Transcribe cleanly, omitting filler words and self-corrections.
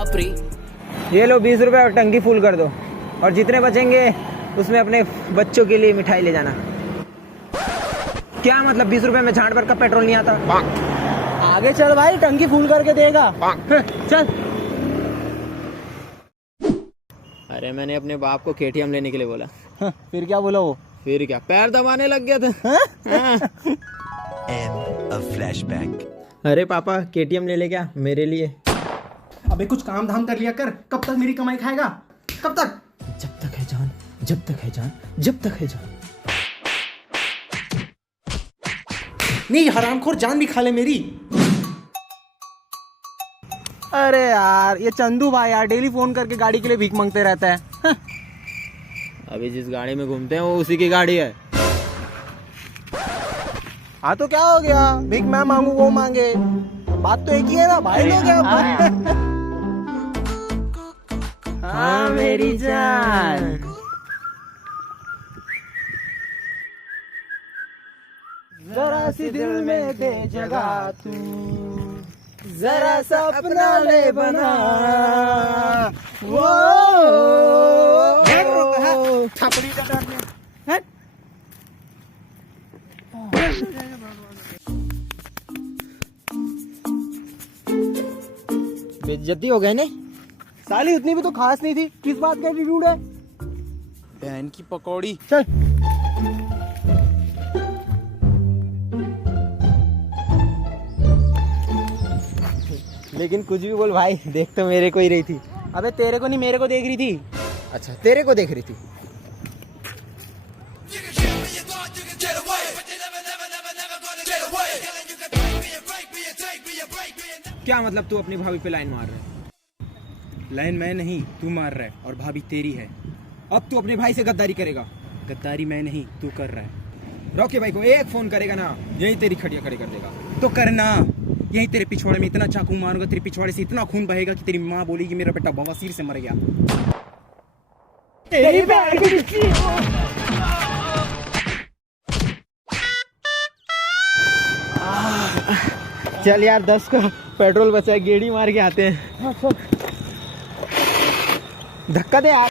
बाप रे। ये लो 20 रुपए और टंकी फुल कर दो, और जितने बचेंगे उसमें अपने बच्चों के लिए मिठाई ले जाना। क्या मतलब 20 रुपए में झाड़ भर का पेट्रोल नहीं आता? आगे चल भाई, टंकी फुल करके देगा। चल। अरे मैंने अपने बाप को केटीएम लेने के लिए बोला। फिर क्या बोला वो? फिर क्या, पैर दबाने लग गया था। End of flashback. अरे पापा केटीएम ले ले क्या मेरे लिए? अबे कुछ काम धाम कर लिया कर, कब तक मेरी कमाई खाएगा? कब तक? जब तक है जान, जब तक है जान, जब तक है जान। नहीं, हरामखोर जान भी खा ले मेरी। अरे यार ये चंदू भाई यार डेली फोन करके गाड़ी के लिए भीख मांगते रहता है। अभी जिस गाड़ी में घूमते हैं वो उसी की गाड़ी है। हाँ तो क्या हो गया, भीख मैं मांगू वो मांगे, बात तो एक ही है ना भाई लोग हैं। हाँ मेरी जान। जरा सी दिल में दे जगह तू, जरा सा अपना ले बना। वो छपड़ी का डर है। बेइज्जती हो गए ने। साली उतनी भी तो खास नहीं थी, किस बात का एटीट्यूड है? बहन की पकौड़ी। चल। लेकिन कुछ भी बोल भाई, देख तो मेरे को ही रही थी। अबे तेरे को नहीं, मेरे को देख रही थी। अच्छा तेरे को देख रही थी। क्या मतलब तू अपनी भाभी पे लाइन मार रहा है? लाइन मैं नहीं तू मार रहा है, और भाभी तेरी है। अब तू अपने भाई से गद्दारी करेगा? गद्दारी मैं नहीं तू कर रहा है। रॉकी भाई को एक फोन करेगा ना, यही तेरी खड़िया खड़ी कर देगा। तो करना, यही तेरे पिछवाड़े में इतना चाकू मारूंगा, तेरे पिछवाड़े से इतना खून बहेगा कि तेरी माँ बोलेगी मेरा बेटा बवासीर से मर गया। तेरी बहन की चल यार 10 का पेट्रोल बचा है, गेड़ी मार के आते हैं। धक्का दे यार।